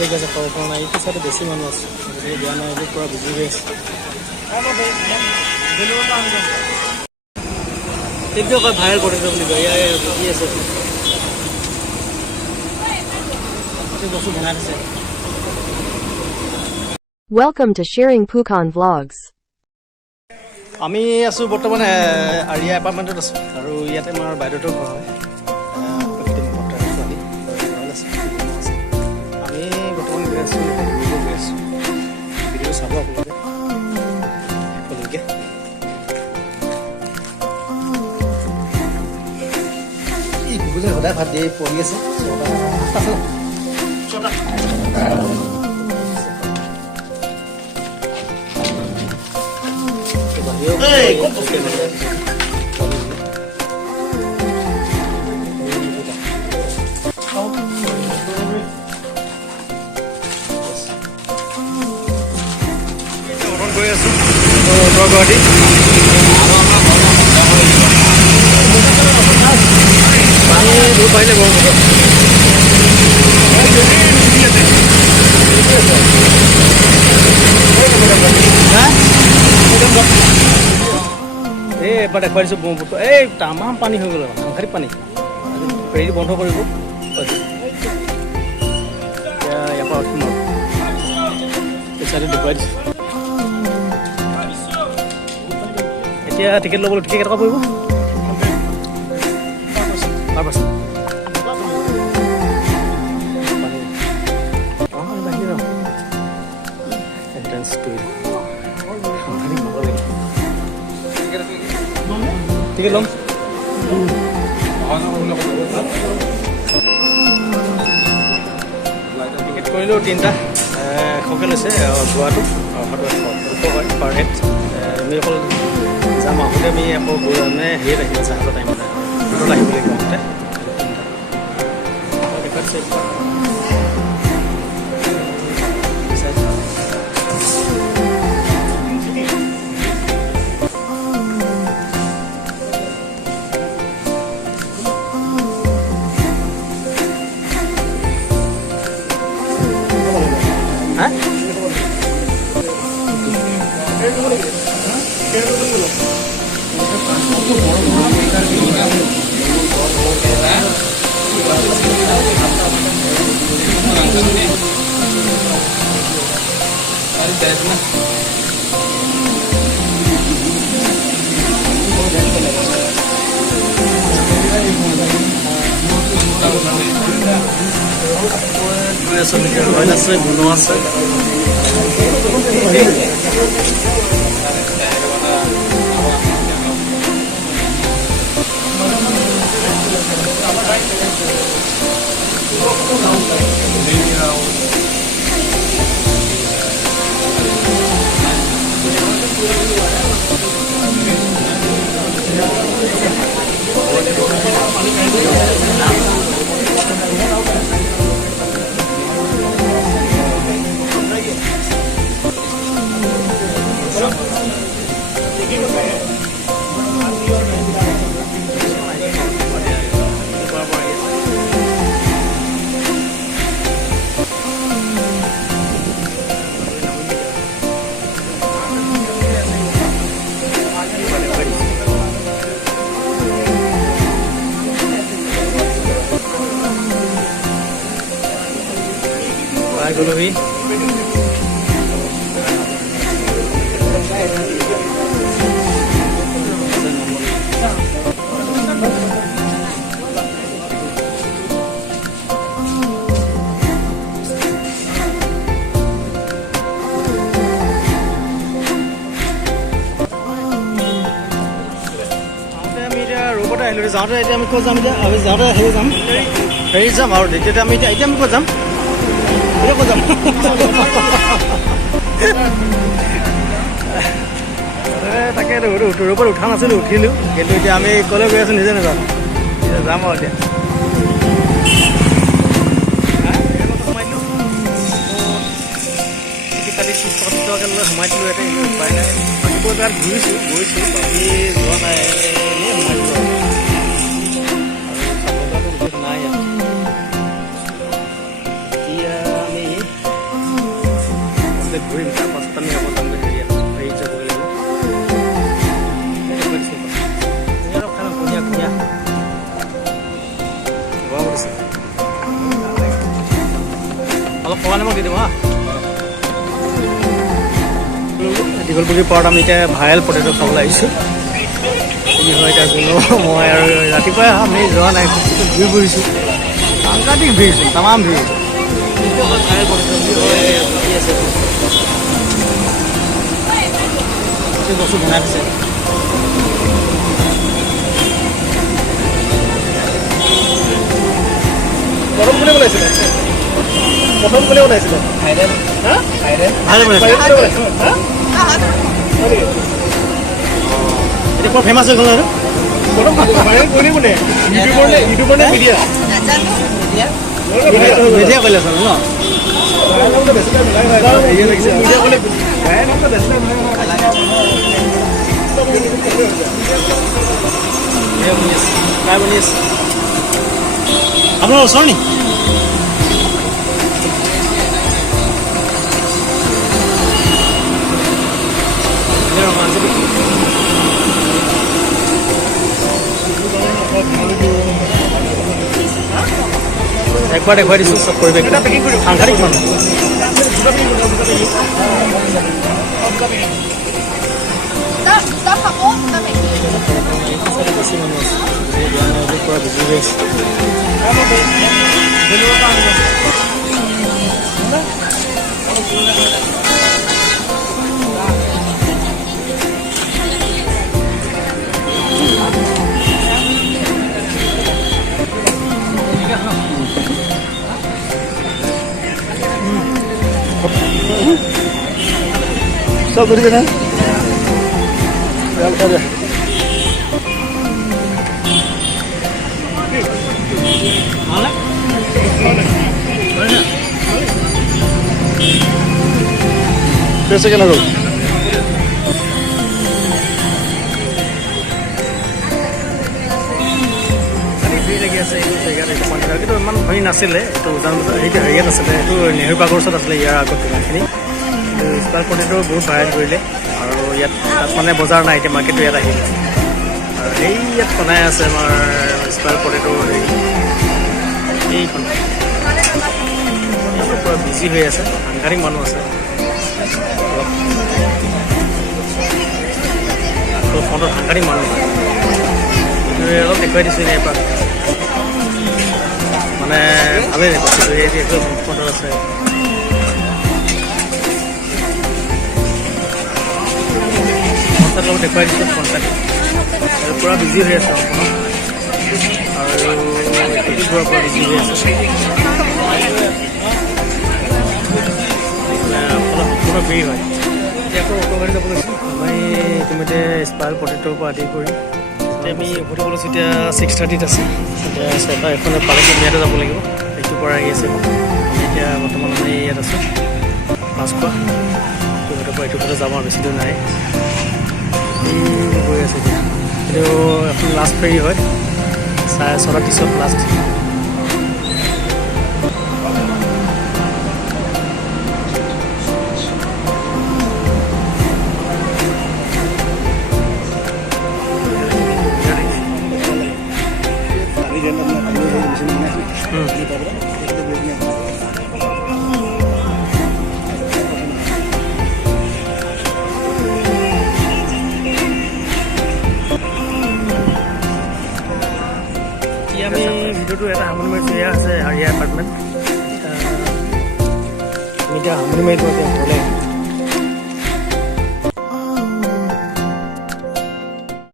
লাগি আছে খাব পৰা নাই এইটো চাইডে বেছি মানুহ আছে গতিকে দিয়া নাই এইবোৰ পূৰা বিজি হৈ আছে এইটো অকল ভাইৰেল পটেটো বুলি কয় ইয়াৰ কি আছে বস্তু বনাই আছে Welcome to Sharing Pukon Vlogs. আমি আছোঁ বৰ্তমান আৰিয়া এপাৰ্টমেণ্টত আছোঁ আৰু ইয়াতে আমাৰ বাইদেউটোৰ ঘৰ হয় আমি বৰ্তমান গৈ আছোঁ গৈ আছোঁ ভিডিঅ' চাব আপোনালোকে ই কুকুৰে সদায় ভাত দিয়ে পঢ়ি আছে ছটা গৈ আছো উত্তৰ গুৱাহাটী পানী দূৰ পাৰিলে বৰ এই এবাৰ দেখুৱাই দিছোঁ ব্ৰহ্মপুত্ৰ এই তামাম পানী হৈ গ'ল সাংঘাতিক পানী ফেৰীটো বন্ধ কৰিব এতিয়া ইয়াৰ পৰা উঠিম আৰু এই চাইডে দেখুৱাই দিছোঁ এতিয়া টিকেট ল'বলৈ টিকেট কেইটকা পৰিব পাৰ পাৰ্চন এণ্ট্ৰেঞ্চ কৰি টিকেট ল'ম টিকেট কৰিলোঁ 3টা 100কৈ লৈছে যোৱাটো অহাটো 100 হয় পাৰ হেড আমি অকল যাম আহোঁতে আমি আকৌ মানে হেৰিত আহিম জাহাজৰ টাইমত ভিতৰত আহিব লাগিব আহোঁতে আছে গুণ আছে গ'লোহি যাওঁতে এতিয়া আমি ক'ত যাম এতিয়া আমি যাওঁতে হেৰি যাম আৰু তেতিয়া আমি এতিয়া আমি ক'ত যাম এতিয়া ক'ত যাম তাকে উত্তৰৰ পৰা উঠা নাছিলোঁ উঠিলোঁ কিন্তু এতিয়া আমি ক'লৈ গৈ আছোঁ নিজে নাজানো এতিয়া যাম আৰু এতিয়া কালি 30 টকাকৈ লৈ সোমাই দিলোঁ ইয়াতে উপায় নাই বাকীবোৰ তাত ঘূৰিছোঁ গৈছোঁ বাকী যোৱা নাই এনেই সোমাই দিলোঁ আৰু নাই এতিয়া আমি এইফালে ঘূৰিম তাৰপাছত আমি আকৌ যামগৈ হেৰিত যাবগৈ লাগিব ধুনীয়া ধুনীয়া গৰম উঠিছে অলপ কমা নিমখ দি দিম হা দীঘলপুখুৰী পাৰত আমি এতিয়া ভাইৰেল পটেটো খাবলৈ আহিছোঁ কি হয় এতিয়া কোনো মই আৰু ৰাতিপুৱাই আমি যোৱা নাই ঘূৰি ফুৰিছোঁ সাংঘাতিক ভিৰছোঁ তামাম ভিৰ ভাইৰেল পটেটো বুলি আছে বস্তু বনাই দিছে প্ৰথম কোনে বনাইছিলে ভাইৰেল বনাইছে এতিয়া বৰ ফেমাছ হৈ গ'ল আৰু মিডিয়া কৰিলে আচলতে ন আপোনাৰ ওচৰ নি একবাৰ দেখুৱাই দিছোঁ চব পৰিৱেশ সাংঘাতিক মানুহ বেছি মানুহ আছে পৰা বুজি পাইছে চব ধৰিছে না কেনে গ'ল লাগি আছে এইটো জেগাত এইটো মন্দিৰ কিন্তু ইমান হেৰি নাছিলে এইটো উজান বজাৰ সেইটো হেৰিয়াত আছিলে এইটো নেহেৰু পাৰ্কৰ ওচৰত আছিলে ইয়াৰ আগত জেগাখিনি স্পাৰ পটেটো বহুত ভাইৰেল কৰিলে আৰু ইয়াত তাত মানে বজাৰ নাই এতিয়া মাৰ্কেটটো ইয়াত আহিলে আৰু সেই ইয়াত বনাই আছে আমাৰ স্পাৰ পটেটো হেৰি এইখন পূৰা বিজি হৈ আছে সাংঘাতিক মানুহ আছে আকৌ ফোনটোত সাংঘাতিক মানুহ হয় অলপ দেখুৱাই দিছোঁ এনেই এপাক মানে ভালেই দেখুৱাইছোঁ এইটো ফোনটোত আছে লগত দেখুৱাই দিছোঁ ফোনটাত আৰু পূৰা বিজি হৈ আছে সম্পূৰ্ণ আৰু পূৰা বিজি হৈ আছে সম্পূৰ্ণ ভিৰ হয় এতিয়া আকৌ অটো গাড়ী যাব লৈছোঁ আমি ইতিমধ্যে স্পাৰ পটেটোৰ পৰা আদি কৰি আমি উভতি লৈছোঁ এতিয়া 6:30 আছে এতিয়া 6টা এখনে পালেগৈ ইয়াতে যাব লাগিব এইটোৰ পৰা আহি আছে এতিয়া বৰ্তমান আমি ইয়াত আছোঁ মাছখোৱা এইটোৰ পৰা এইটোৰ ফালে যাম আৰু বেছি দূৰ নাই গৈ আছে এতিয়া এইটো এখন লাষ্ট ফেৰি হয় 6:30 লাষ্ট আমি ভিডিঅ'টো এটা সামৰি মাৰিছোঁ এয়া আছে হাৰিয়া এপাৰ্টমেণ্ট আমি এতিয়া সামৰি মাৰিলোঁ এতিয়া ঘৰলৈ